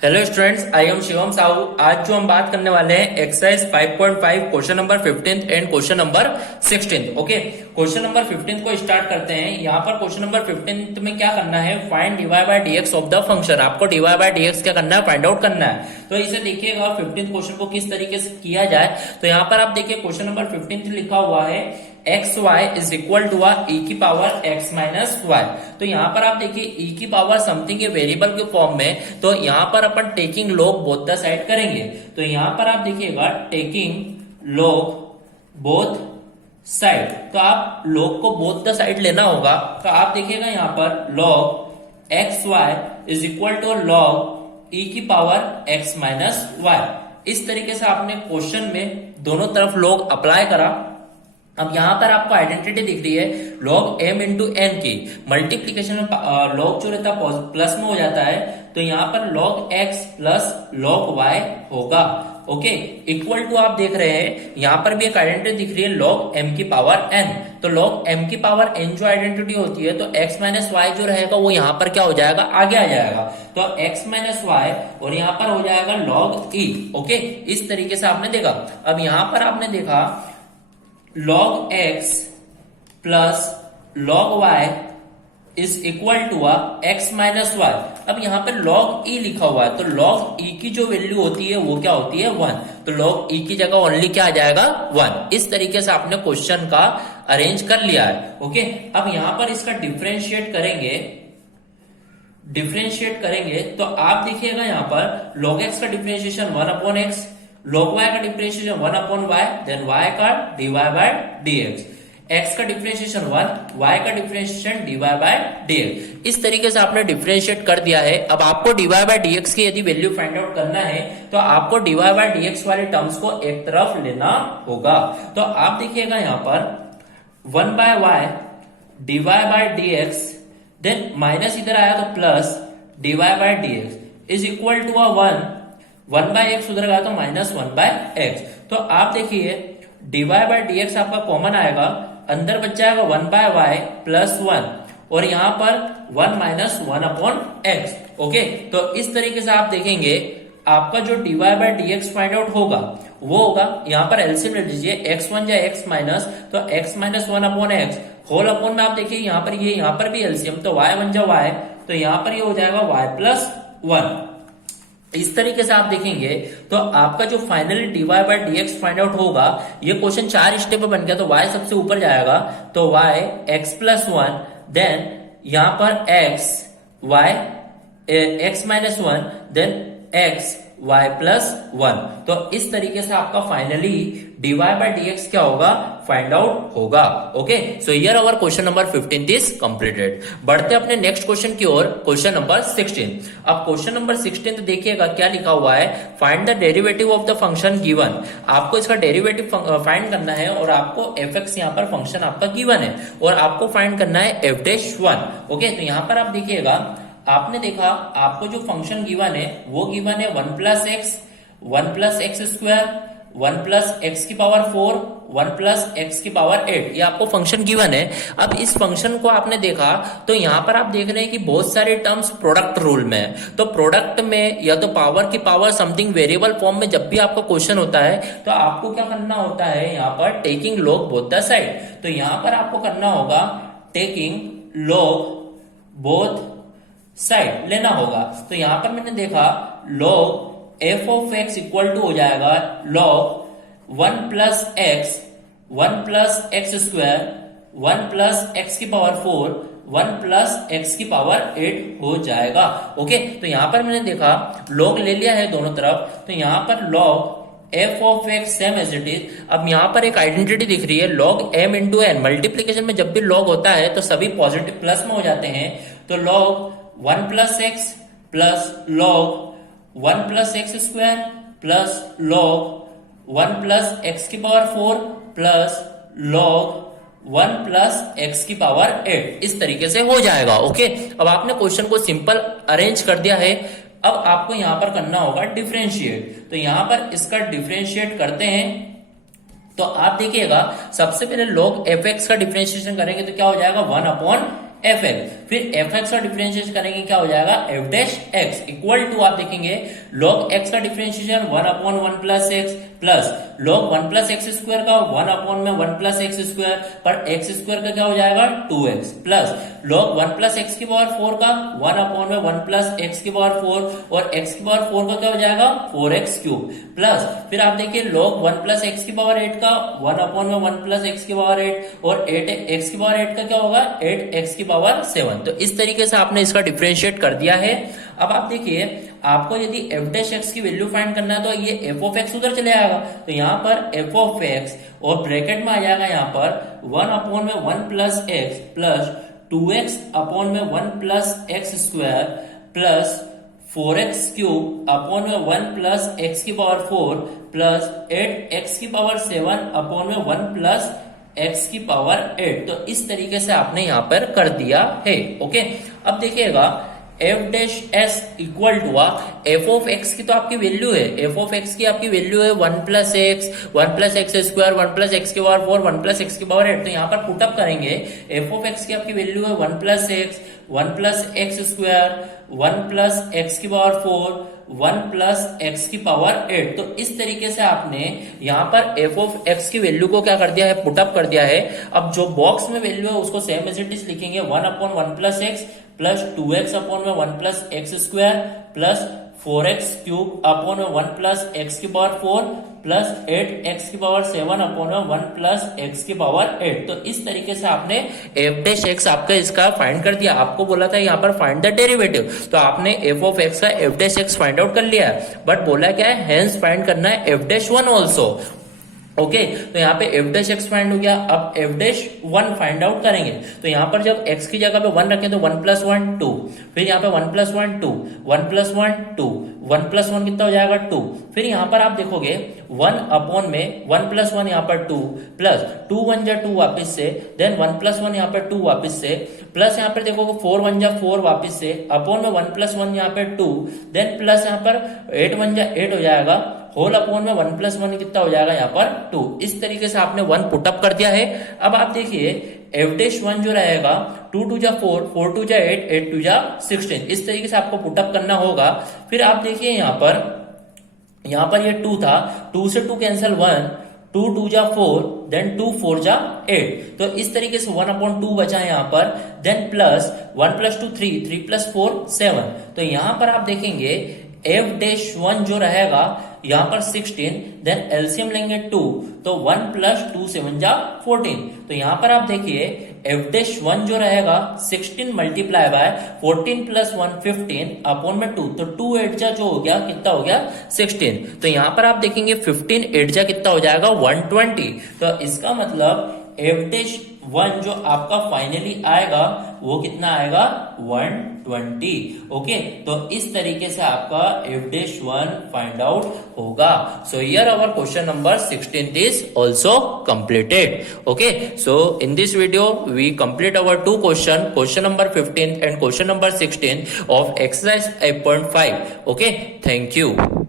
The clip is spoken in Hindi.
Hello students, I am Shivam Sahu. आज जो हम बात करने वाले हैं exercise 5.5 question number 15 and question number 16। Okay, question number 15 को स्टार्ट करते हैं। यहाँ पर क्वेश्चन नंबर 15 में क्या करना है, find dy by dx of the function. आपको dy बाय dx क्या करना है, फाइंड आउट करना है। तो इसे देखिएगा 15 क्वेश्चन को किस तरीके से किया जाए। तो यहाँ पर आप देखिए क्वेश्चन नंबर 15 लिखा हुआ है X Y is equal to E की पावर एक्स माइनस वाई। तो यहाँ पर आप देखिए ई की पावर समथिंग वेरिएबल के फॉर्म में, तो यहाँ पर अपन taking log both the side करेंगे। तो यहाँ पर आप देखिएगा टेकिंग लॉग बोथ साइड, तो आप लॉग को बोथ द साइड लेना होगा। तो आप देखिएगा यहाँ पर log X Y is equal to log E की पावर एक्स माइनस वाई। इस तरीके से आपने क्वेश्चन में दोनों तरफ लॉग अप्लाई करा। अब यहां पर आपको आइडेंटिटी दिख रही है log m इंटू एन की मल्टीप्लीकेशन में log जो रहता है प्लस में हो जाता है, तो यहाँ पर log x plus log y होगा। ओके, इक्वल टू आप देख रहे हैं यहाँ पर भी एक आइडेंटिटी दिख रही है log m की पावर n। तो log m की पावर n जो आइडेंटिटी होती है, तो x माइनस वाई जो रहेगा वो यहाँ पर क्या हो जाएगा, आगे आ जाएगा। तो x माइनस वाई और यहाँ पर हो जाएगा log e। ओके, इस तरीके से आपने देखा। अब यहाँ पर आपने देखा log x plus log y is equal to x minus Y. अब यहाँ पे log e लिखा हुआ है, तो log e की जो वैल्यू होती है वो क्या होती है, 1। तो log e की जगह ओनली क्या आ जाएगा, 1। इस तरीके से आपने क्वेश्चन का अरेंज कर लिया है। ओके, अब यहाँ पर इसका डिफरेंशिएट करेंगे तो आप देखिएगा यहाँ पर log x का differentiation 1 upon x, log y का differentiation 1 upon y, then y का dy बाय dx, x का डिफरेंशिएशन 1, y का डिफरेंशिएशन dy बाय dx। इस तरीके से आपने डिफरेंशिएट कर दिया है। अब आपको dy बाय dx की यदि वैल्यू फाइंड आउट करना है, तो आपको dy बाय dx वाले टर्म्स को एक तरफ लेना होगा। तो आप देखिएगा यहाँ पर 1 by y dy by dx, then minus इधर आया तो plus dy by dx is equal to 1 by X उधर गया तो माइनस 1 बाय एक्स। तो आप देखिए dy बाय dx आपका कॉमन आएगा, अंदर बच जाएगा 1 बाय वाई प्लस 1 और यहाँ पर 1 माइनस 1 अपॉन एक्स। ओके, तो इस तरीके से आप देखेंगे आपका जो dy by dx find out होगा वो होगा, यहाँ पर एलसीएम ले लीजिए, x1 या x माइनस, तो x minus 1 upon X whole upon में आप देखिए यहाँ पर ये यहाँ पर भी एलसीएम, तो y1 जा y, तो यहाँ पर ये हो जाएगा y प्लस 1। इस तरीके से आप देखेंगे तो आपका जो finally dy by dx find out होगा, ये क्वेश्चन 4 स्टेप में बन गया। तो y सबसे ऊपर जाएगा, तो y x प्लस 1, देन यहां पर x minus 1, then x y plus 1। तो इस तरीके से आपका फाइनली dy बाय dx क्या होगा, फाइंड आउट होगा। Okay, so here our question number 15 is completed. बढ़ते अपने नेक्स्ट क्वेश्चन की ओर, क्वेश्चन नंबर 16। अब क्वेश्चन नंबर 16 देखिएगा क्या लिखा हुआ है, find the derivative of the function given. आपको इसका डेरिवेटिव फाइंड करना है और आपको fx यहाँ पर फंक्शन आपका गिवन है और आपको फाइंड करना है f'1। ओके, तो यहाँ पर आप देखिएगा, आपने देखा आपको जो फंक्शन गिवन है वो गिवन है 1 plus X square, 1 plus X की पावर 4, 1 प्लस एक्स की पावर 8, ये आपको फंक्शन गिवन है। अब इस फंक्शन को आपने देखा तो यहाँ पर आप देख रहे हैं कि बहुत सारे टर्म्स प्रोडक्ट रूल में है। तो प्रोडक्ट में या तो पावर की पावर समथिंग वेरिएबल फॉर्म में जब भी आपका क्वेश्चन होता है, तो आपको क्या करना होता है, यहाँ पर taking log both the side. तो यहाँ पर आपको करना होगा टेकिंग लॉग बोथ साइड लेना होगा। तो यहां पर मैंने देखा log f of x equal to हो जाएगा log 1 plus X square, 1 plus X की पावर 4, 1 प्लस एक्स की पावर 8 हो जाएगा। ओके, तो यहां पर मैंने देखा log ले लिया है दोनों तरफ, तो यहां पर log f of x same as it is. अब यहाँ पर एक आइडेंटिटी दिख रही है log m into N, multiplication में जब भी log होता है तो सभी पॉजिटिव प्लस में हो जाते हैं। तो log 1 plus X plus log 1 plus X square plus log 1 plus X की power 4 plus log 1 plus X की पावर 8, इस तरीके से हो जाएगा। ओके, अब आपने क्वेश्चन को सिंपल अरेंज कर दिया है। अब आपको यहां पर करना होगा डिफरेंशिएट। तो यहां पर इसका डिफरेंशिएट करते हैं, तो आप देखिएगा सबसे पहले log fx का डिफरेंशिएशन करेंगे तो क्या हो जाएगा, 1 अपॉन एफ एक्स, फिर एफ एक्स का डिफरेंशिएशन करेंगे क्या हो जाएगा F dash X equal to आप देखेंगे लॉग एक्स का differentiation 1/1 plus X plus log 1 plus X square का 1/1 प्लस एक्स स्क्वायर पर एक्स स्क्वायर का क्या हो जाएगा 2x प्लस लॉग 1 प्लस एक्स की पावर 4 का 1/1 प्लस एक्स की पावर 4 और x की पावर 4 का क्या हो जाएगा 4x क्यूब प्लस फिर आप देखिए log 1 प्लस एक्स की पावर 8 का 1/1 प्लस एक्स की पावर 8 और 8x की पावर 8 का क्या होगा 8x की पावर 7। तो इस तरीके से आपने इसका डिफरेंशिएट कर दिया है। अब आप देखिए आपको यदि एफ डैश एक्स की वैल्यू फाइंड करना है तो ये एफ ऑफ एक्स उधर चले आएगा, तो यहाँ पर एफ ऑफ एक्स और ब्रैकेट में आ जाएगा यहाँ पर 1/1 plus X plus 2x upon में 1 plus X square plus 4x cube upon में 1 प्लस एक्स की पावर 4 प्लस 8x की पावर 7 अपॉन में 1 प्लस एक्स की पावर 8। तो इस तरीके से आपने यहाँ पर कर दिया है। ओके, अब देखिएगा F dash S equal to F of X की तो आपकी वैल्यू है, एफ ऑफ एक्स की आपकी वैल्यू है 1 plus X square 1 plus X की पावर 4 1 प्लस एक्स की पावर 8। तो यहाँ पर पुटअप करेंगे एफ ऑफ एक्स की आपकी वैल्यू है 1 plus X square 1 plus X की पावर 4 1 प्लस एक्स की पावर 8। तो इस तरीके से आपने यहाँ पर एफ ऑफ एक्स की वैल्यू को क्या कर दिया है पुटअप कर दिया है। अब जो बॉक्स में वैल्यू है उसको सेम एज इट इज लिखेंगे 1/1 plus X plus 2x upon में 1 plus X square plus 4x cube upon में 1 प्लस एक्स की पावर 4 प्लस 8x की पावर 7 अपॉन में 1 प्लस एक्स की पावर 8। तो इस तरीके से आपने एफ डैश एक्स आपका इसका फाइंड कर दिया। आपको बोला था यहाँ पर फाइंड द डेरिवेटिव, तो आपने एफ ऑफ एक्स का F dash x find out कर लिया है, बट बोला क्या है हेंस फाइंड करना है F dash one also. Okay, तो यहाँ पे एफ डैश एक्स फाइंड हो गया। अब F dash one find out करेंगे, तो यहाँ पर जब एक्स की जगह पे 1 रखें तो 1 प्लस 1 2, फिर यहाँ पे 1 प्लस 1 2 1 प्लस 1 2 1 प्लस 1 कितना हो जाएगा 2। फिर यहाँ पर आप देखोगे 1 अपॉन में 1 प्लस 1 यहाँ पर 2 प्लस 2 1 जा 2 वापिस से, देन 1 प्लस 1 यहाँ पर 2 वापिस से, प्लस यहाँ पर देखोगे 4 1 जा 4 वापिस से, अपॉन में 1 प्लस 1 यहाँ पर 2, देन प्लस यहाँ पर 8 1 जा 8 हो जाएगा, होल अपॉन में 1 प्लस 1 कितना हो जाएगा यहाँ पर 2। इस तरीके से आपने 1 पुटअप कर दिया है। अब आप देखिए एफ डैश वन जो रहेगा 2 2 जा 4 4 2 जा 8 8 2 जा 16, इस तरीके से आपको पुटअप करना होगा। फिर आप देखिए यहाँ पर ये 2 था, 2 से 2 कैंसिल 1 2 2 जा 4 देन 2 4 जा 8। तो इस तरीके से 1/2 बचा है यहाँ पर, देन प्लस 1 प्लस 2 3 3 प्लस 4 7। तो यहाँ पर आप देखेंगे एफ डैश वन जो रहेगा यहाँ पर 16, देन एलसीएम लेंगे 2, तो 1 प्लस 2 7 जा 14। तो यहाँ पर आप देखिए एफ डैश वन जो रहेगा 16 मल्टीप्लाई बाय 14 प्लस 1 15 अपॉन में 2, तो 2 8 जा जो हो गया कितना हो गया 16। तो यहाँ पर आप देखेंगे 15 8 जा कितना हो जाएगा 120। तो इसका मतलब एफ डैश वन जो आपका फाइनली आएगा वो कितना आएगा 120। ओके, तो इस तरीके से आपका F dash one find out होगा। So here our question number 16 is also completed. Okay, so in this video we complete our two question number 15 and question number 16 of exercise 8.5. Okay, thank you.